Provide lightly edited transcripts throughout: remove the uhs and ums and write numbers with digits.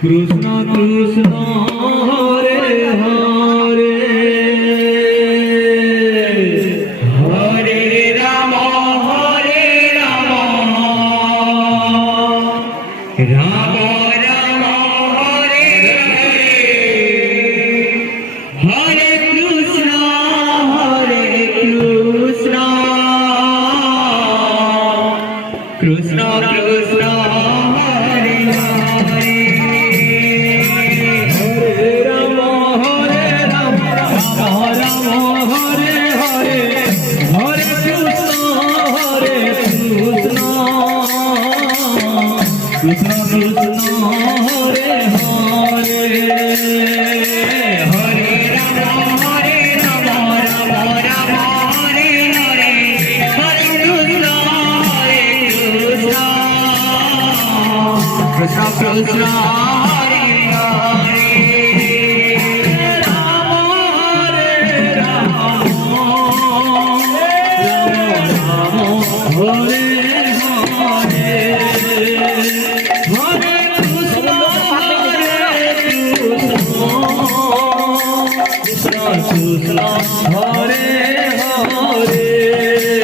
Krishna Krishna Hare Hare Hare Rama Hare Rama Rama Rama Hare Hare Hare Krishna Krishna Krishna Hare Hare Krishna Krishna Hare Hare Hare Rama Hare Rama Rama Rama Hare Hare Hare Krishna Krishna Krishna Hare Hare Rama Hare Rama Rama Rama Hare Krishna Hare Hare Hare Rama Hare Rama Rama Rama Hare Hare Hare Krishna Krishna Krishna Hare Hare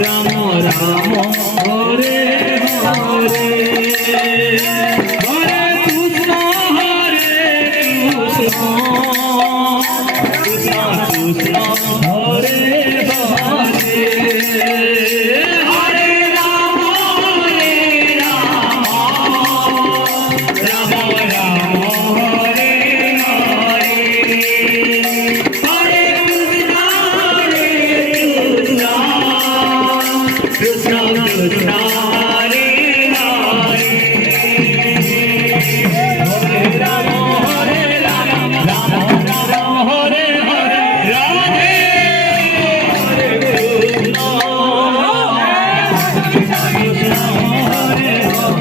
Rama Rama Hare Hare Hare Krishna Krishna Krishna Hare Hare Hare Rama Hare Rama Rama Rama Hare Hare Hare Krishna Krishna Hare Hare Hare Rama Hare Rama Rama Rama Hare Hare Radhe Hare Krishna Krishna Krishna Hare Hare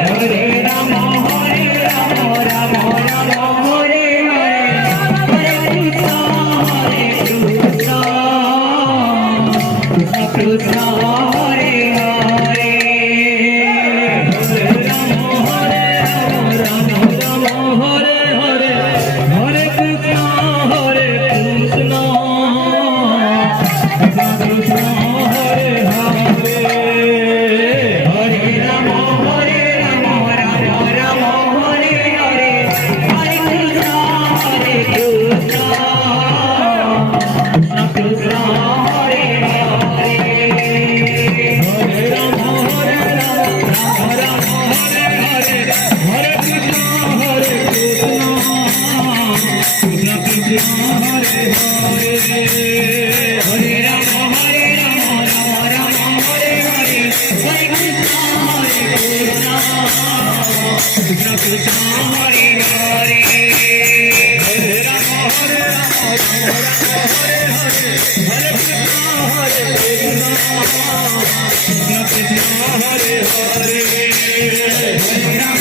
Hare Rama Hare Rama Rama Rama Hare Hare Hare Krishna Krishna Hare Hare Hare Rama Hare Rama Rama Hare Hare Hare Krishna Krishna Krishna Hare Hare Hare Rama Hare Rama Rama Rama Hare Hare Hare Krishna Krishna Krishna Hare Hare Hare Rama Hare Rama Rama Hare Hare Hare Krishna Krishna Krishna Hare Hare Hare Rama Hare Rama Rama Rama Hare Hare Hare Krishna Krishna Krishna Hare Hare Hare Rama Hare Rama Rama Rama Hare Hare Hare Krishna Krishna Krishna Hare Hare Hare Rama